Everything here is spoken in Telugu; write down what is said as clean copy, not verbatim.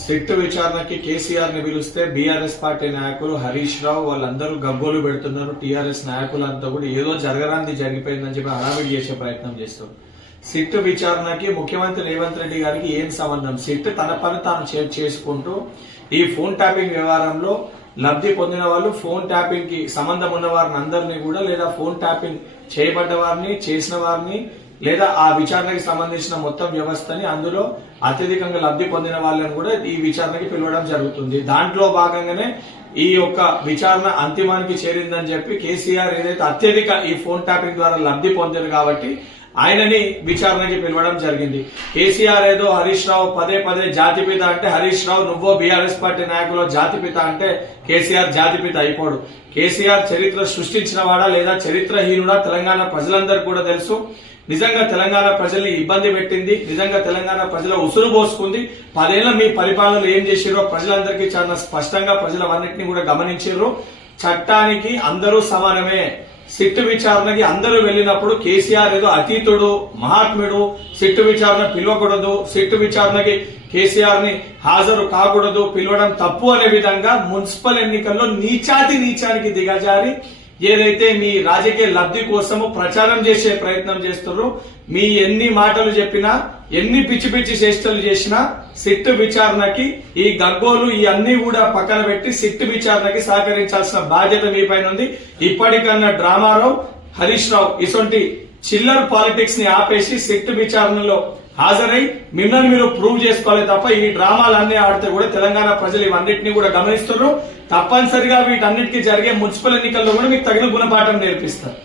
సిట్ విచారణకి కేసీఆర్ ని పిలిస్తే బీఆర్ఎస్ పార్టీ నాయకులు హరీష్ రావు వాళ్ళందరూ గగ్గోలు పెడుతున్నారు. టీఆర్ఎస్ నాయకులంతా కూడా ఏదో జరగరాంది జరిగిపోయిందని చెప్పి హడావిడి చేసే ప్రయత్నం చేస్తారు. సిట్ విచారణకి ముఖ్యమంత్రి రేవంత్ రెడ్డి గారికి ఏం సంబంధం? సిట్ తన పని తాను చేసుకుంటూ ఈ ఫోన్ ట్యాపింగ్ వ్యవహారంలో లబ్ధి పొందిన వాళ్ళు, ఫోన్ ట్యాపింగ్ కి సంబంధం ఉన్న వారిని అందరినీ కూడా, లేదా ఫోన్ ట్యాపింగ్ చేయబడ్డ వారిని, చేసిన వారిని, లేదా ఆ విచారణకి సంబంధించిన మొత్తం వ్యవస్థని, అందులో అత్యధికంగా లబ్ధి పొందిన వాళ్ళని కూడా ఈ విచారణకి పిలవడం జరుగుతుంది. దాంట్లో భాగంగానే ఈ యొక్క విచారణ అంతిమానికి చేరిందని చెప్పి కేసీఆర్ ఏదైతే అత్యధిక ఈ ఫోన్ ట్యాపింగ్ ద్వారా లబ్ధి పొందారు కాబట్టి ఆయనని విచారణకి పిలవడం జరిగింది. కేసీఆర్ ఏదో హరీష్ రావు పదే పదే జాతిపిత అంటే, హరీష్ రావు నువ్వో బీఆర్ఎస్ పార్టీ నాయకులు జాతిపిత అంటే కేసీఆర్ జాతిపిత అయిపోడు. కేసీఆర్ చరిత్ర సృష్టించిన వాడా లేదా చరిత్రహీనుడా తెలంగాణ ప్రజలందరూ కూడా తెలుసు. నిజంగా తెలంగాణ ప్రజల్ని ఇబ్బంది పెట్టింది, నిజంగా తెలంగాణ ప్రజల ఉసురు పోసుకుంది. 10 ఏళ్ల మీ పరిపాలనలో ఏం చేసిరో ప్రజలందరికీ చాలా స్పష్టంగా ప్రజలన్నింటినీ కూడా గమనించారు. చట్టానికి అందరూ సమానమే. సిట్ విచారణకి అందరూ వెళ్లినప్పుడు కేసీఆర్ ఏదో అతీతుడు, మహాత్ముడు, సిట్ విచారణ పిలవకూడదు, సిట్ విచారణకి కేసీఆర్ ని హాజరు కాకూడదు, పిలవడం తప్పు అనే విధంగా మున్సిపల్ ఎన్నికల్లో నీచానికి దిగజారి ఏదైతే మీ రాజకీయ లబ్ధి కోసము ప్రచారం చేసే ప్రయత్నం చేస్తున్నారు. మీ ఎన్ని మాటలు చెప్పినా, ఎన్ని పిచ్చి పిచ్చి చేష్టలు చేసినా సిట్ విచారణకి ఈ గగ్గోలు ఈ అన్ని కూడా పక్కన పెట్టి సిట్ విచారణకి సహకరించాల్సిన బాధ్యత మీ పైన ఉంది. ఇప్పటికన్నా డ్రామారావు, హరీష్ రావు ఇటువంటి చిల్లర్ పాలిటిక్స్ ని ఆపేసి సిట్ విచారణలో హాజరై మిమ్మల్ని మీరు ప్రూవ్ చేసుకోవాలి తప్ప ఈ డ్రామాలన్నీ ఆడితే కూడా తెలంగాణ ప్రజలు ఇవన్నింటినీ కూడా గమనిస్తున్నారు. తప్పనిసరిగా వీటన్నిటికీ జరిగే మున్సిపల్ ఎన్నికల్లో కూడా మీకు తగిన గుణపాఠం నేర్పిస్తారు.